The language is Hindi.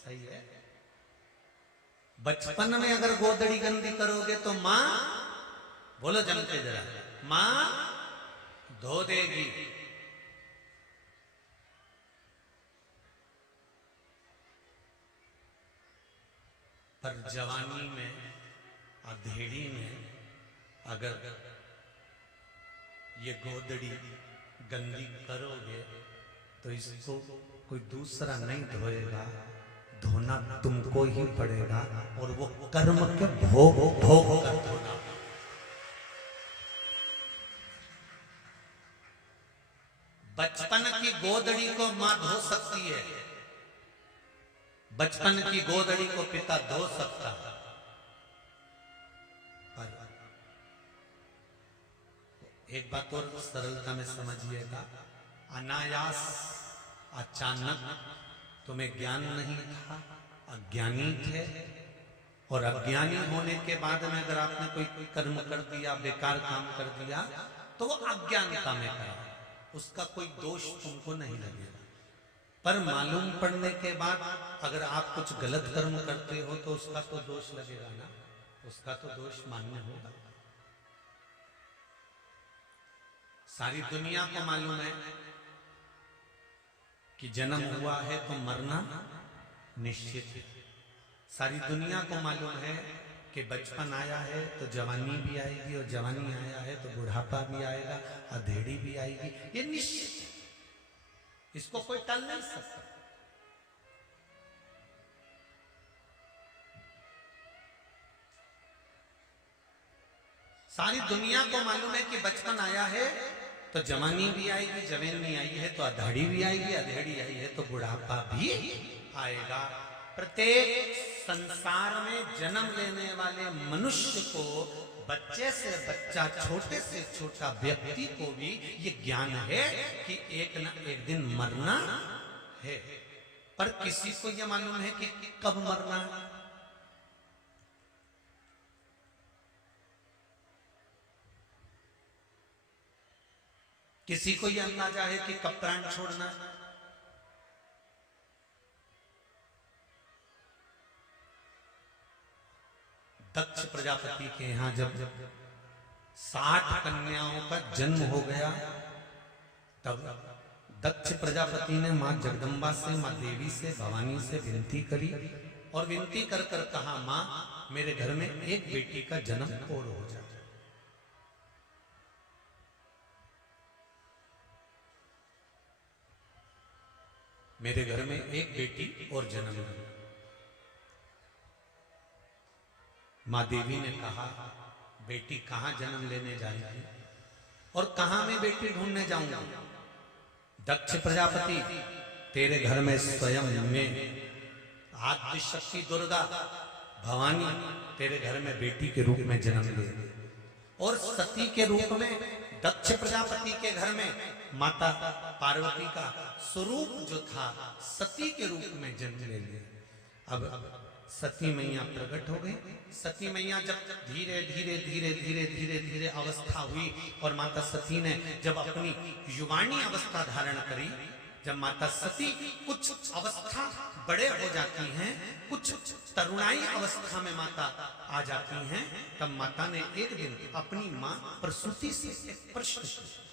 सही है। बचपन में अगर गोदड़ी गंदी करोगे तो मां, बोलो जम के जरा, मां धो देगी। पर जवानी में, अधेड़ी में अगर ये गोदड़ी गंदी करोगे तो इसको कोई दूसरा नहीं धोएगा, धोना तुमको ही पड़ेगा, और वो कर्म के भोग भोग कर धोना। बचपन की गोदड़ी को मां धो सकती है, बचपन की गोदड़ी को पिता धो सकता है, पर एक बात और सरलता में समझिएगा, अनायास अचानक तुम्हें ज्ञान नहीं था, अज्ञानी थे, और अज्ञानी होने के बाद में अगर आपने कोई कर्म कर दिया, बेकार काम कर दिया, तो वो अज्ञानता में करा, उसका कोई दोष तुमको नहीं लगेगा। पर मालूम पड़ने के बाद अगर आप कुछ गलत कर्म करते हो तो उसका तो दोष लगेगा ना, उसका तो दोष मान्य होगा। सारी दुनिया को मालूम है कि जन्म हुआ है तो मरना निश्चित है। सारी दुनिया को मालूम है कि बचपन आया है तो जवानी भी आएगी, और जवानी आया है तो बुढ़ापा भी आएगा, अधेड़ी भी आएगी, ये निश्चित है, इसको कोई टाल नहीं सकता। सारी दुनिया को मालूम है कि बचपन आया है तो जवानी भी आएगी, जवानी आई है तो अधेड़ी भी आएगी, अधेड़ी आई है तो बुढ़ापा भी आएगा। प्रत्येक संसार में जन्म लेने वाले मनुष्य को, बच्चे से बच्चा, छोटे से छोटा व्यक्ति को भी ये ज्ञान है कि एक न एक दिन मरना है, पर किसी को यह मालूम है कि कब मरना है। किसी को यह अंदाजा है कि कब प्राण छोड़ना है। दक्ष प्रजापति के यहां जब 60 कन्याओं का जन्म हो गया, तब दक्ष प्रजापति ने मां जगदम्बा से, मां देवी से, भवानी से विनती करी, और विनती कर कर कहा, मां मेरे घर में एक बेटी का जन्म और हो जाए। मेरे घर में एक बेटी और जन्म ले। मां देवी ने कहा, बेटी कहां जन्म लेने जाएगी और कहां मैं बेटी ढूंढने जाऊंगा? दक्ष प्रजापति, तेरे घर में स्वयं में आद्य शक्ति दुर्गा भवानी तेरे घर में बेटी के रूप में जन्म ले, और सती के रूप में दक्ष प्रजापति के घर में माता पार्वती का स्वरूप जो था सती के रूप में जन्म ले लिया। अब सती मैया प्रकट हो गई। सती मैया जब धीरे धीरे धीरे धीरे धीरे धीरे अवस्था हुई, और माता सती ने जब अपनी युवानी अवस्था धारण करी, जब माता सती कुछ अवस्था बड़े हो जाती हैं, कुछ तरुणाई अवस्था में माता आ जाती हैं, तब माता ने एक दिन अपनी मां प्रसूति से एक प्रश्न किया।